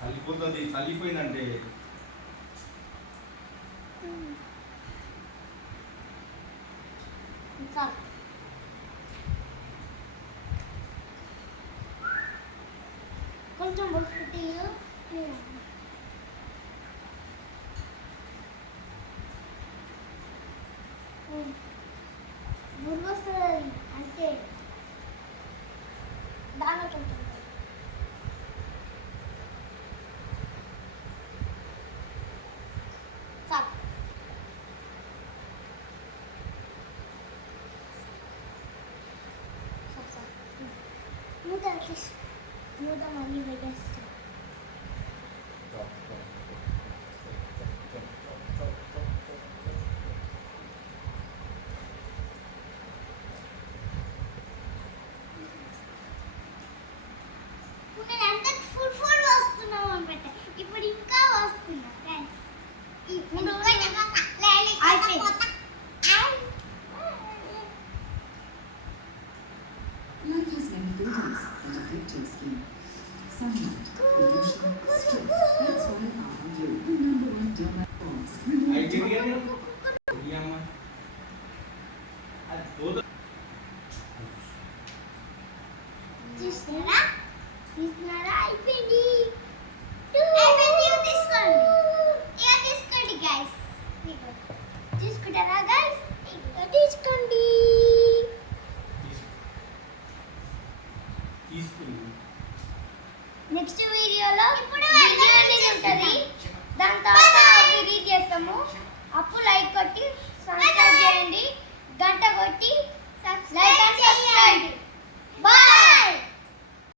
చల్లిపోతుంది, చల్లిపోయిందంటే కొంచెం బొస్కుటి బుర్ర వస్తుంది అంటే దాని కొంచెం మూత మళ్ళీ పెట్టేస్తాం. నేను అంత ఫుల్ వస్తున్నాం అనమాట. ఇప్పుడు ఇంకా వస్తున్నా friends. Life has many buildings and a victim scheme. Sunlight, pollution, stress. That's why you, the #1 donor forms. చూస్తున్నారా అయిపోయింది. తీసుకోండి గైస్. తీసుకుంటారా గైస్? తీసుకోండి. నెక్స్ట్ వీడియోలో వీడియో అనేది ఉంటుంది. దాని తర్వాత రీడ్ చేస్తాము. అప్పుడు లైక్ కొట్టి సబ్స్క్రైబ్ చేయండి.